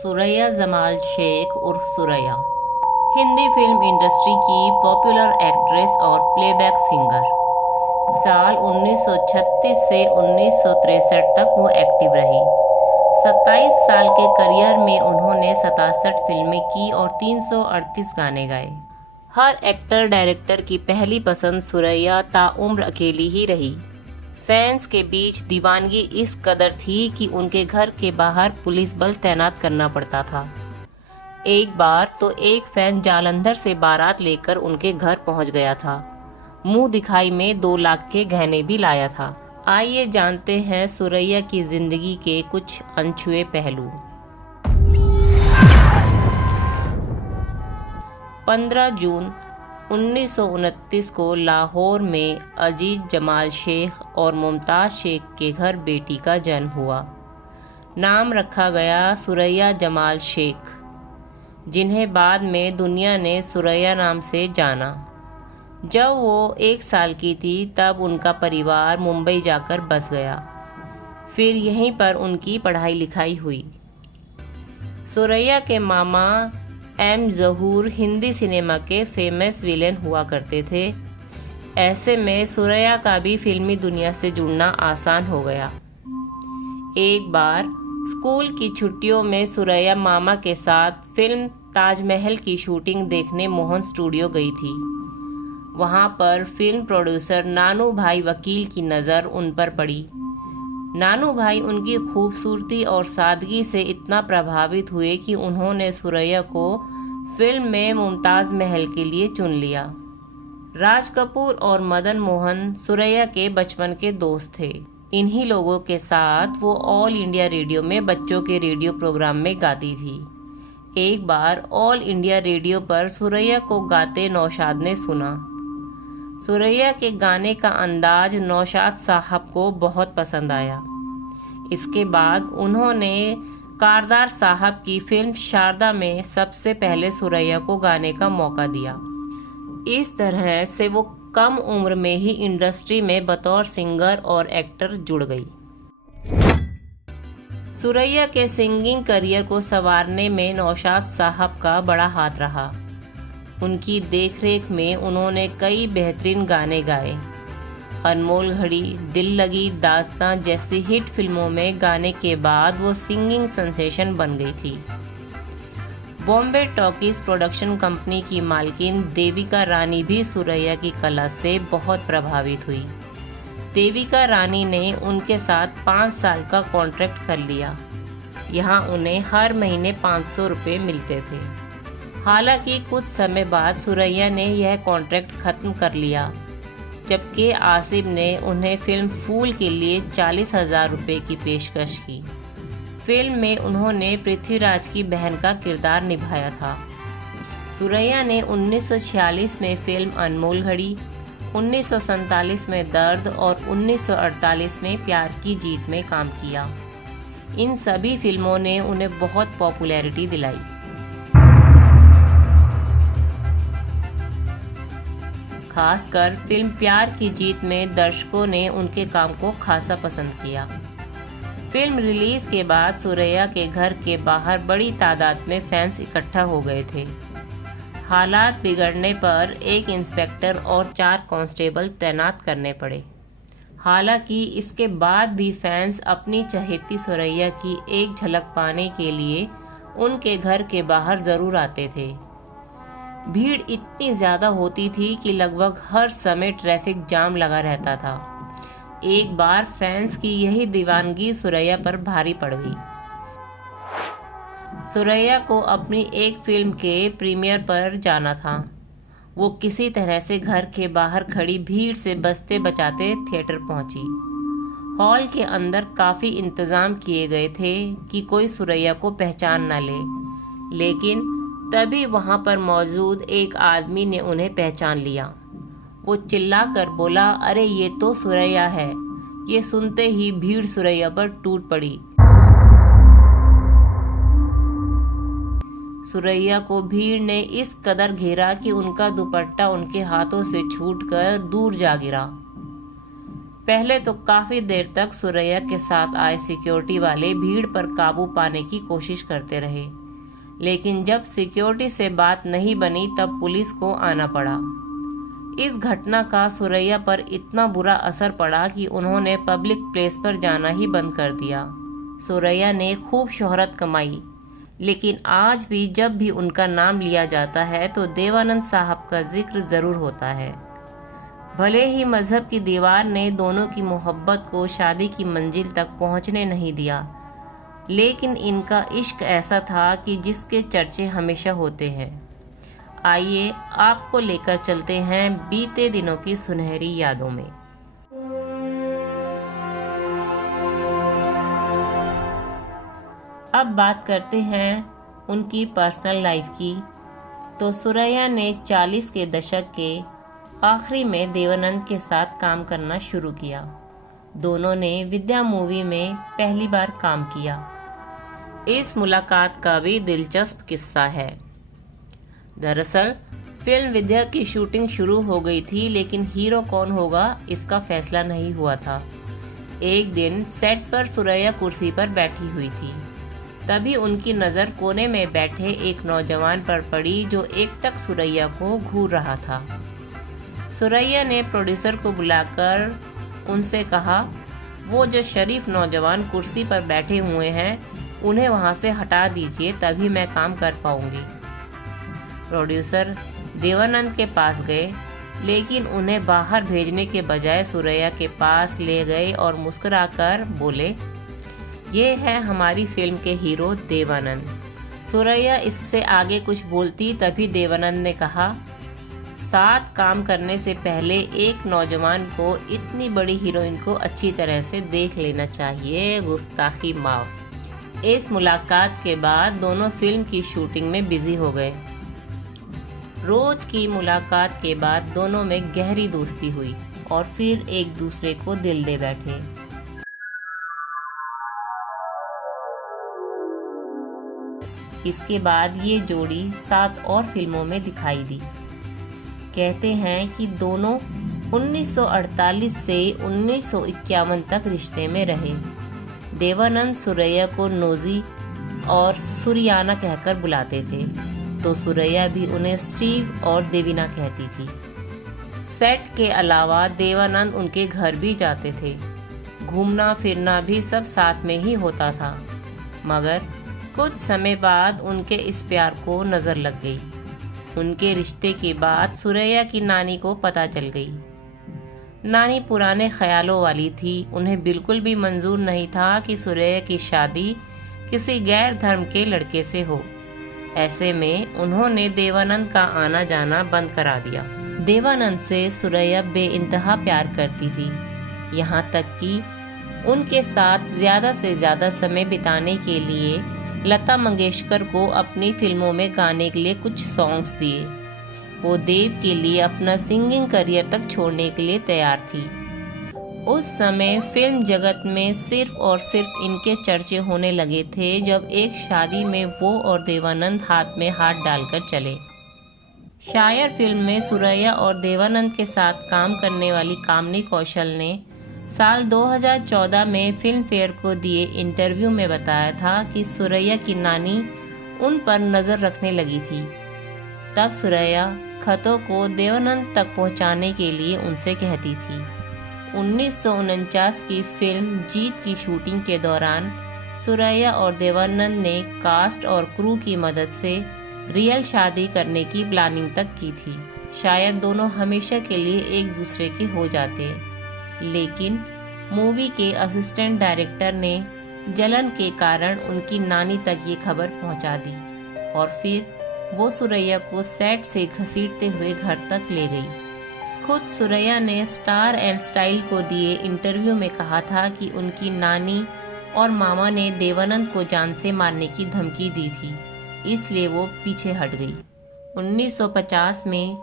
सुरैया जमाल शेख उर्फ Suraiya Hindi film industry की popular actress और प्लेबैक सिंगर। साल 1936 से 1963 तक वो एक्टिव रही। 27 साल के करियर में उन्होंने 67 फिल्में की और 338 गाने गाए। हर एक्टर डायरेक्टर की पहली पसंद सुरैया ताउम्र अकेली ही रही। फैंस के बीच दीवानगी इस कदर थी कि उनके घर के बाहर पुलिस बल तैनात करना पड़ता था। एक बार तो एक फैन जालंधर से बारात लेकर उनके घर पहुंच गया था। मुंह दिखाई में 2 लाख के गहने भी लाया था। आइए जानते हैं सुरैया की जिंदगी के कुछ अनछुए पहलू। 15 जून 1929 को लाहौर में अजीज जमाल शेख और मुमताज़ शेख के घर बेटी का जन्म हुआ। नाम रखा गया सुरैया जमाल शेख, जिन्हें बाद में दुनिया ने सुरैया नाम से जाना। जब वो 1 साल की थी तब उनका परिवार मुंबई जाकर बस गया। फिर यहीं पर उनकी पढ़ाई लिखाई हुई। सुरैया के मामा एम ज़हूर हिंदी सिनेमा के फेमस विलेन हुआ करते थे। ऐसे में सुरैया का भी फिल्मी दुनिया से जुड़ना आसान हो गया। एक बार स्कूल की छुट्टियों में सुरैया मामा के साथ फिल्म ताजमहल की शूटिंग देखने मोहन स्टूडियो गई थी। वहां पर फिल्म प्रोड्यूसर नानू भाई वकील की नज़र उन पर पड़ी। नानू भाई उनकी खूबसूरती और सादगी से इतना प्रभावित हुए कि उन्होंने सुरैया को फिल्म में मुमताज़ महल के लिए चुन लिया। राज कपूर और मदन मोहन सुरैया के बचपन के दोस्त थे। इन्हीं लोगों के साथ वो ऑल इंडिया रेडियो में बच्चों के रेडियो प्रोग्राम में गाती थी। एक बार ऑल इंडिया रेडियो पर सुरैया को गाते नौशाद ने सुना। सुरैया के गाने का अंदाज नौशाद साहब को बहुत पसंद आया। इसके बाद उन्होंने कारदार साहब की फिल्म शारदा में सबसे पहले सुरैया को गाने का मौका दिया। इस तरह से वो कम उम्र में ही इंडस्ट्री में बतौर सिंगर और एक्टर जुड़ गई। सुरैया के सिंगिंग करियर को संवारने में नौशाद साहब का बड़ा हाथ रहा। उनकी देखरेख में उन्होंने कई बेहतरीन गाने गाए। अनमोल घड़ी, दिल लगी दास्तां जैसी हिट फिल्मों में गाने के बाद वो सिंगिंग सेंसेशन बन गई थी। बॉम्बे टॉकीज प्रोडक्शन कंपनी की मालकिन देविका रानी भी सुरैया की कला से बहुत प्रभावित हुई। देविका रानी ने उनके साथ 5 साल का कॉन्ट्रैक्ट कर लिया। यहाँ उन्हें हर महीने 500 रुपये मिलते थे। हालांकि कुछ समय बाद सुरैया ने यह कॉन्ट्रैक्ट खत्म कर लिया, जबकि आसिफ ने उन्हें फिल्म फूल के लिए 40,000 रुपये की पेशकश की। फिल्म में उन्होंने पृथ्वीराज की बहन का किरदार निभाया था। सुरैया ने 1946 में फिल्म अनमोल घड़ी, 1947 में दर्द और 1948 में प्यार की जीत में काम किया। इन सभी फिल्मों ने उन्हें बहुत पॉपुलैरिटी दिलाई। खासकर फिल्म प्यार की जीत में दर्शकों ने उनके काम को खासा पसंद किया। फिल्म रिलीज के बाद सुरैया के घर के बाहर बड़ी तादाद में फैंस इकट्ठा हो गए थे। हालात बिगड़ने पर एक इंस्पेक्टर और 4 कांस्टेबल तैनात करने पड़े। हालांकि इसके बाद भी फैंस अपनी चहेती सुरैया की एक झलक पाने के लिए उनके घर के बाहर जरूर आते थे। भीड़ इतनी ज़्यादा होती थी कि लगभग हर समय ट्रैफिक जाम लगा रहता था। एक बार फैंस की यही दीवानगी सुरैया पर भारी पड़ गई। सुरैया को अपनी एक फिल्म के प्रीमियर पर जाना था। वो किसी तरह से घर के बाहर खड़ी भीड़ से बचते बचाते थिएटर पहुंची। हॉल के अंदर काफ़ी इंतज़ाम किए गए थे कि कोई सुरैया को पहचान न ले, लेकिन तभी वहां पर मौजूद एक आदमी ने उन्हें पहचान लिया। वो चिल्लाकर बोला, अरे ये तो सुरैया है। ये सुनते ही भीड़ सुरैया पर टूट पड़ी। सुरैया को भीड़ ने इस कदर घेरा कि उनका दुपट्टा उनके हाथों से छूटकर दूर जा गिरा। पहले तो काफी देर तक सुरैया के साथ आए सिक्योरिटी वाले भीड़ पर काबू पाने की कोशिश करते रहे, लेकिन जब सिक्योरिटी से बात नहीं बनी तब पुलिस को आना पड़ा। इस घटना का सुरैया पर इतना बुरा असर पड़ा कि उन्होंने पब्लिक प्लेस पर जाना ही बंद कर दिया। सुरैया ने खूब शोहरत कमाई, लेकिन आज भी जब भी उनका नाम लिया जाता है तो देवानंद साहब का जिक्र ज़रूर होता है। भले ही मजहब की दीवार ने दोनों की मोहब्बत को शादी की मंजिल तक पहुंचने नहीं दिया, लेकिन इनका इश्क ऐसा था कि जिसके चर्चे हमेशा होते हैं। आइए आपको लेकर चलते हैं बीते दिनों की सुनहरी यादों में। अब बात करते हैं उनकी पर्सनल लाइफ की। तो सुरैया ने 40 के दशक के आखिरी में देवानंद के साथ काम करना शुरू किया। दोनों ने विद्या मूवी में पहली बार काम किया। इस मुलाकात का भी दिलचस्प किस्सा है। दरअसल फिल्म विद्या की शूटिंग शुरू हो गई थी, लेकिन हीरो कौन होगा इसका फैसला नहीं हुआ था। एक दिन सेट पर सुरैया कुर्सी पर बैठी हुई थी। तभी उनकी नज़र कोने में बैठे एक नौजवान पर पड़ी जो एकटक सुरैया को घूर रहा था। सुरैया ने प्रोड्यूसर को बुलाकर उनसे कहा, वो जो शरीफ नौजवान कुर्सी पर बैठे हुए हैं उन्हें वहां से हटा दीजिए, तभी मैं काम कर पाऊंगी। प्रोड्यूसर देवानंद के पास गए, लेकिन उन्हें बाहर भेजने के बजाय सुरैया के पास ले गए और मुस्कुराकर बोले, ये है हमारी फिल्म के हीरो देवानंद। सुरैया इससे आगे कुछ बोलती तभी देवानंद ने कहा, साथ काम करने से पहले एक नौजवान को इतनी बड़ी हीरोइन को अच्छी तरह से देख लेना चाहिए, गुस्ताखी माफ। इस मुलाकात के बाद दोनों फिल्म की शूटिंग में बिजी हो गए। रोज की मुलाकात के बाद दोनों में गहरी दोस्ती हुई और फिर एक दूसरे को दिल दे बैठे। इसके बाद ये जोड़ी 7 और फिल्मों में दिखाई दी। कहते हैं कि दोनों 1948 से 1951 तक रिश्ते में रहे। देवानंद सुरैया को नोजी और सुरियाना कहकर बुलाते थे, तो सुरैया भी उन्हें स्टीव और देवीना कहती थी। सेट के अलावा देवानंद उनके घर भी जाते थे। घूमना फिरना भी सब साथ में ही होता था। मगर कुछ समय बाद उनके इस प्यार को नज़र लग गई। उनके रिश्ते की बात सुरैया की नानी को पता चल गई। नानी पुराने ख्यालों वाली थी। उन्हें बिल्कुल भी मंजूर नहीं था कि सुरैया की शादी किसी गैर धर्म के लड़के से हो। ऐसे में उन्होंने देवानंद का आना जाना बंद करा दिया। देवानंद से सुरैया बेइंतहा प्यार करती थी, यहाँ तक कि उनके साथ ज़्यादा से ज़्यादा समय बिताने के लिए लता मंगेशकर को अपनी फिल्मों में गाने के लिए कुछ सॉन्ग्स दिए। वो देव के लिए अपना सिंगिंग करियर तक छोड़ने के लिए तैयार थी। उस समय फिल्म जगत में सिर्फ और सिर्फ इनके चर्चे होने लगे थे, जब एक शादी में वो और देवानंद हाथ में हाथ डालकर चले। शायर फिल्म में सुरैया और देवानंद के साथ काम करने वाली कामनी कौशल ने साल 2014 में फिल्म फेयर को दिए इंटरव्यू में बताया था कि सुरैया की नानी उन पर नज़र रखने लगी थी। तब सुरैया खतों को देवानंद तक पहुंचाने के लिए उनसे कहती थी। 1949 की फिल्म जीत की शूटिंग के दौरान सुरैया और देवानंद ने कास्ट और क्रू की मदद से रियल शादी करने की प्लानिंग तक की थी। शायद दोनों हमेशा के लिए एक दूसरे के हो जाते, लेकिन मूवी के असिस्टेंट डायरेक्टर ने जलन के कारण उनकी नानी तक ये खबर पहुंचा दी और फिर वो सुरैया को सेट से घसीटते हुए घर तक ले गई। खुद सुरैया ने स्टार एंड स्टाइल को दिए इंटरव्यू में कहा था कि उनकी नानी और मामा ने देवानंद को जान से मारने की धमकी दी थी, इसलिए वो पीछे हट गई। 1950 में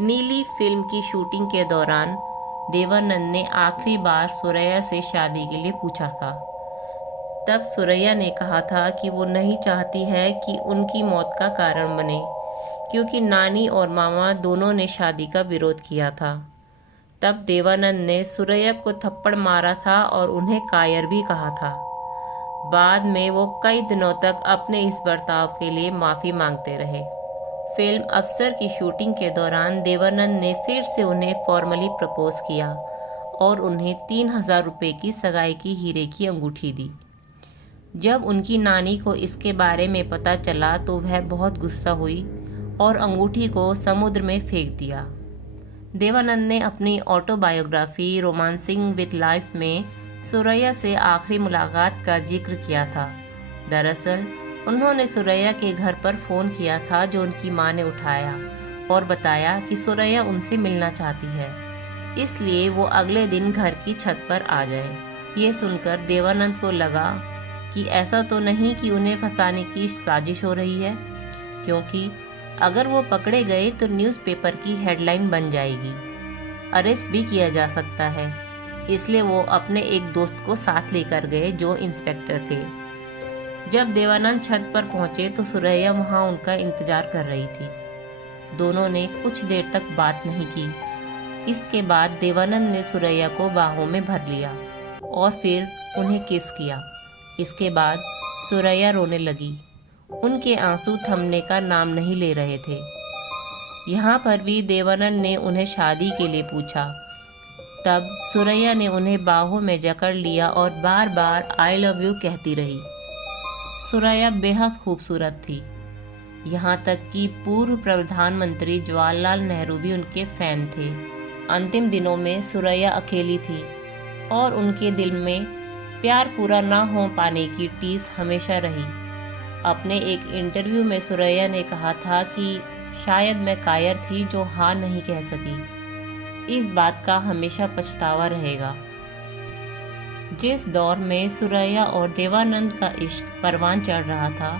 नीली फिल्म की शूटिंग के दौरान देवानंद ने आखिरी बार सुरैया से शादी के लिए पूछा था। तब सुरैया ने कहा था कि वो नहीं चाहती है कि उनकी मौत का कारण बने, क्योंकि नानी और मामा दोनों ने शादी का विरोध किया था। तब देवानंद ने सुरैया को थप्पड़ मारा था और उन्हें कायर भी कहा था। बाद में वो कई दिनों तक अपने इस बर्ताव के लिए माफ़ी मांगते रहे। फिल्म अफसर की शूटिंग के दौरान देवानंद ने फिर से उन्हें फॉर्मली प्रपोज किया और उन्हें 3,000 रुपये की सगाई की हीरे की अंगूठी दी। जब उनकी नानी को इसके बारे में पता चला तो वह बहुत गुस्सा हुई और अंगूठी को समुद्र में फेंक दिया। देवानंद ने अपनी ऑटोबायोग्राफी रोमांसिंग विद लाइफ में सुरैया से आखिरी मुलाकात का जिक्र किया था। दरअसल उन्होंने सुरैया के घर पर फ़ोन किया था, जो उनकी मां ने उठाया और बताया कि सुरैया उनसे मिलना चाहती है, इसलिए वो अगले दिन घर की छत पर आ जाए। ये सुनकर देवानंद को लगा कि ऐसा तो नहीं कि उन्हें फंसाने की साजिश हो रही है, क्योंकि अगर वो पकड़े गए तो न्यूज़पेपर की हेडलाइन बन जाएगी, अरेस्ट भी किया जा सकता है। इसलिए वो अपने एक दोस्त को साथ लेकर गए जो इंस्पेक्टर थे। जब देवानंद छत पर पहुंचे तो सुरैया वहां उनका इंतजार कर रही थी। दोनों ने कुछ देर तक बात नहीं की। इसके बाद देवानंद ने सुरैया को बाहों में भर लिया और फिर उन्हें किस किया। इसके बाद सुरैया रोने लगी। उनके आंसू थमने का नाम नहीं ले रहे थे। यहाँ पर भी देवानंद ने उन्हें शादी के लिए पूछा। तब सुरैया ने उन्हें बाहों में जकड़ लिया और बार बार आई लव यू कहती रही। सुरैया बेहद खूबसूरत थी, यहाँ तक कि पूर्व प्रधानमंत्री जवाहरलाल नेहरू भी उनके फैन थे। अंतिम दिनों में सुरैया अकेली थी और उनके दिल में प्यार पूरा ना हो पाने की टीस हमेशा रही। अपने एक इंटरव्यू में सुरैया ने कहा था कि शायद मैं कायर थी जो हाँ नहीं कह सकी। इस बात का हमेशा पछतावा रहेगा। जिस दौर में सुरैया और देवानंद का इश्क परवान चढ़ रहा था,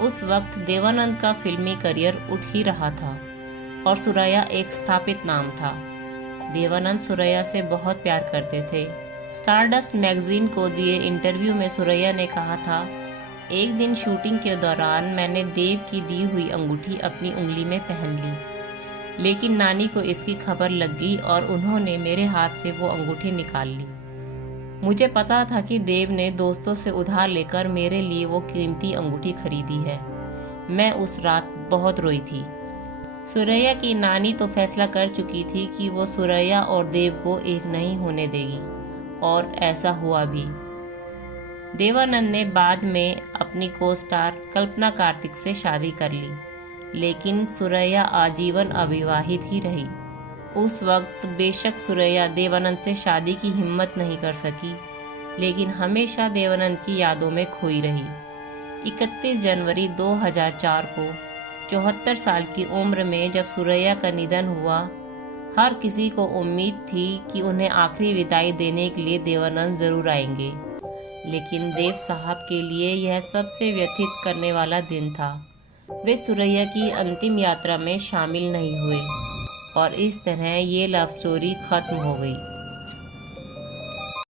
उस वक्त देवानंद का फिल्मी करियर उठ ही रहा था और सुरैया एक स्थापित नाम था। देवानंद सुरैया से बहुत प्यार करते थे। स्टारडस्ट मैगजीन को दिए इंटरव्यू में सुरैया ने कहा था, एक दिन शूटिंग के दौरान मैंने देव की दी हुई अंगूठी अपनी उंगली में पहन ली, लेकिन नानी को इसकी खबर लग गई और उन्होंने मेरे हाथ से वो अंगूठी निकाल ली। मुझे पता था कि देव ने दोस्तों से उधार लेकर मेरे लिए वो कीमती अंगूठी खरीदी है। मैं उस रात बहुत रोई थी। सुरैया की नानी तो फैसला कर चुकी थी कि वो सुरैया और देव को एक नहीं होने देगी, और ऐसा हुआ भी। देवानंद ने बाद में अपनी को स्टार कल्पना कार्तिक से शादी कर ली, लेकिन सुरैया आजीवन अविवाहित ही रही। उस वक्त बेशक सुरैया देवानंद से शादी की हिम्मत नहीं कर सकी, लेकिन हमेशा देवानंद की यादों में खोई रही। 31 जनवरी 2004 को 74 साल की उम्र में जब सुरैया का निधन हुआ, हर किसी को उम्मीद थी कि उन्हें आखिरी विदाई देने के लिए देवानंद जरूर आएंगे, लेकिन देव साहब के लिए यह सबसे व्यथित करने वाला दिन था। वे सुरैया की अंतिम यात्रा में शामिल नहीं हुए और इस तरह ये लव स्टोरी खत्म हो गई।